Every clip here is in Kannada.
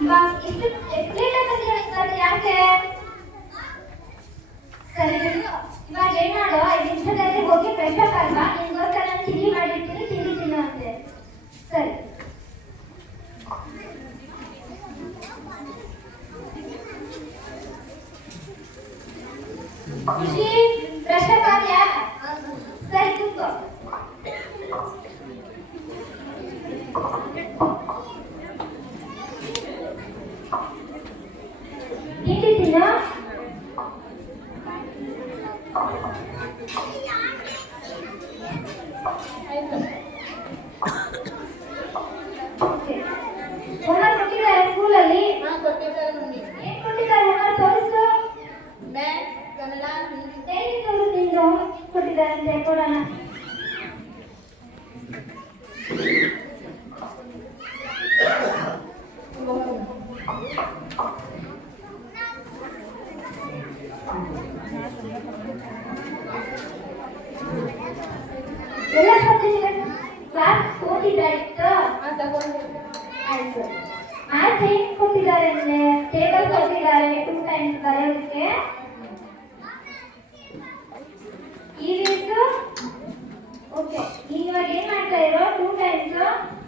ಇವಾಗ ಎಷ್ಟು ಯಾಕೆ ಸರಿ ಇವಾಗ ಏನ್ ಮಾಡೋ 5 ನಿಮಿಷದಲ್ಲಿ ಹೋಗಿ ಫ್ರೆಶ್ ಅಪ್ ಅಲ್ವಾ ನಿನ್ಗೋಸ್ಕರ ನಾನು ತಿಂಡಿ ಮಾಡಿರ್ತೀನಿ ತಿಂಡಿ ತಿನ್ನು ಅಂತೆ ಸರಿ ಖುಷಿ ಫ್ರೆಶ್ ಅಪ್ ಆಗ್ಯಾ ಸರಿ ಕೂತ್ಕೋ ತಿಂಡಿ ತಿನ್ನು ಹೋಮ್ವರ್ಕ್ ಕೊಟ್ಟಿದ್ದಾರೆ ಸ್ಕೂಲಲ್ಲಿ ಕೊಟ್ಟಿದ್ದಾರೆ ಮಮ್ಮಿ ಏನ್ ಕೊಟ್ಟಿದ್ದಾರೆ ಹೋಮ್ವರ್ಕ್ ತೋರಿಸು ಮ್ಯಾಥ್ಸ್ ಕನ್ನಡ ಡೈಲಿ ತೋರಿಸು ನಿಂದು ಹೋಮ್ವರ್ಕ್ ಕೊಟ್ಟಿದ್ದಾರೆ ಅಂತ ಕೊಡೋಣ ಎಲ್ಲ ಸಬ್ಜೆಕ್ಟ್ ಕ್ಲಾಸ್ ಓದಿದ್ದಾಯಿತು ಆಯ್ತು ಮ್ಯಾಥ್ಸ್ ಏನ್ ಕೊಟ್ಟಿದ್ದಾರೆ ಅಂದ್ರೆ ಟೇಬಲ್ ಕೊಟ್ಟಿದ್ದಾರೆ 2 ಟೈಮ್ಸ್ ಬರೆಯೋದಕ್ಕೆ ಈ ರೀತಿ ಓಕೆ ಇವಾಗ ಏನ್ ಮಾಡ್ತಾ ಇರೋ 2 ಟೈಮ್ಸ್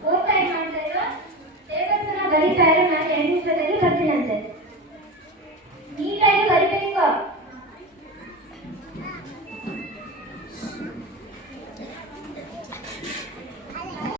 4 ಟೈಮ್ ಮಾಡ್ತಾ ಇರೋ ಟೇಬಲ್ಸ್ ಅನ್ನ ಬರೀತಾ ಇರೋ